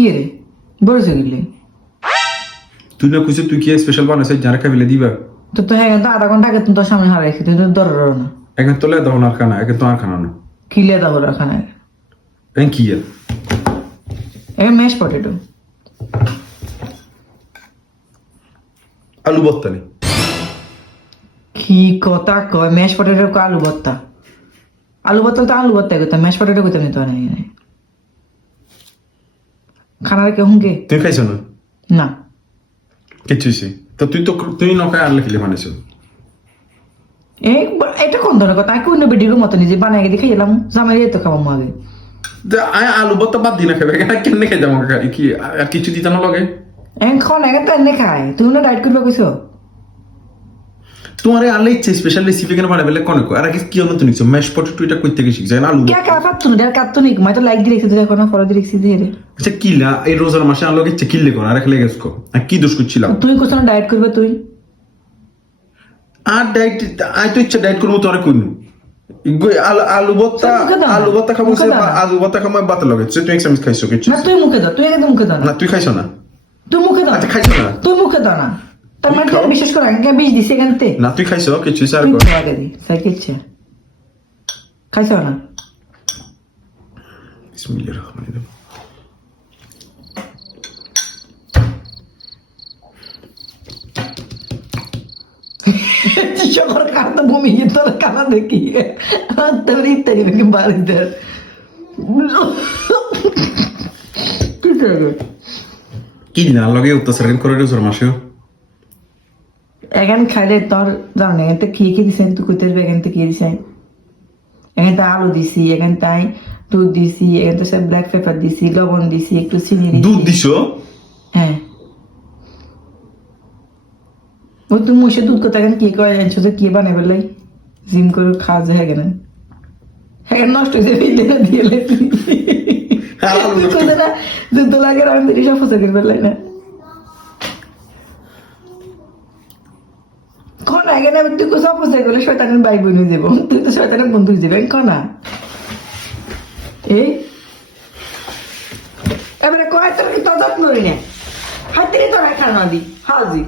কি রে বলছে গেলে তুই না খুঁজে তুই কি স্পেশাল বানাইছিস যারা খাবিলে দিবা তো তো হ্যাঁ তো আধা ঘন্টা আগে তুমি তোর সামনে হারাই খেতে তুই দরর না এখন তোলে দাও না খানা এখন তো আর খানা না কিলে দাও রাখানে এখন কি এর এখন ম্যাশ পটেটো আলু ভর্তা নেই কি কথা কয় ম্যাশ পটেটো আলু ভর্তা আলু ভর্তা তো আলু ভর্তা করতাম ম্যাশ পটেটো করতাম তো নাই খানার কেউ হুঁকে তুই খাইছো না না কিছুই তো তুই নখায় আনলে খেলে বানাইছো এটা কোন ধরনের কথা আমি কোন ভিডিওর মতো নিজে বানাই দেখে এলাম জামাই তো খাবো আগে আলু ভর্তা বাদ দিই না খাবে কেন খাই যাবো কি আর কিছু দিতে না লগে এখন আগে তো এনে খাই তুমি না ডায়েট করবে কইছো তোমার আনলে ইচ্ছে স্পেশাল রেসিপি কেন বানাবে কোন আর আগে কি হলো তুমি ম্যাশ পটেটো এটা কই থেকে শিখছ আলু কে কা ফাত তুমি ডাল কাট তুমি মাই তো লাইক দিয়ে রেখেছি এখন ফলো দিয়ে রেখেছি রে আচ্ছা কিলা এই রোজার মাসে আনলো ইচ্ছে কিল্লে কোন আর খেলে গেছো আর কি দোষ করছিলাম তুই কোথাও ডায়েট করবে তুই আর ডায়েট আই তো ইচ্ছা ডায়েট করবো তোরা কোন আলু ভর্তা খাবো আলু ভর্তা খাবো বাতা লাগে তুই এক চামচ খাইছো কিছু না তুই মুখে দাও তুই একদম মুখে দাও না তুই খাইছো না তুই মুখে দাও আচ্ছা খাইছো না তুই মুখে দাও না তার মানে তুই বিশেষ করে আগে বিষ দিছে এখানতে না তুই খাইছো কিছু স্যার তুই আগে দি সাইকেল ইচ্ছে খাইছো না বিসমিল্লাহির রহমানির রহিম সকল কাটা ভূমি তোর কানা দেখি তোর ইত্যাদি নাকি বাড়িতে কি দিন আর লগে উত্তর সার্কেল করে রোজার মাসেও এখান খাইলে তোর জানো না এখানটা কি কি দিছেন তুই কইতে এখান থেকে কি দিছেন এখানটা আলু দিছি এখানটায় দুধ দিছি এখানটা সব ব্ল্যাক পেপার দিছি লবণ দিছি একটু চিনি দিছি দুধ দিছো হ্যাঁ ওই তুমি মুসে দুধ কথা এখন কি করে জানছো যে কি বানাই বললাই জিম করে খাওয়া যায় কেন হ্যাঁ নষ্ট হয়ে যাবে এটা দিয়ে তুই না যে তো লাগে আমি বেরিয়ে সব ফসে করে বললাই না কোন আগে না তুই সব ফসে গেলে শয়তানের ভাই বোন হয়ে যাবো তুই তো শয়তানের বন্ধু হয়ে যাবে কনা এই এবারে কয় তোর কি তদত করি না হাত থেকে তোর খানা দি হাজি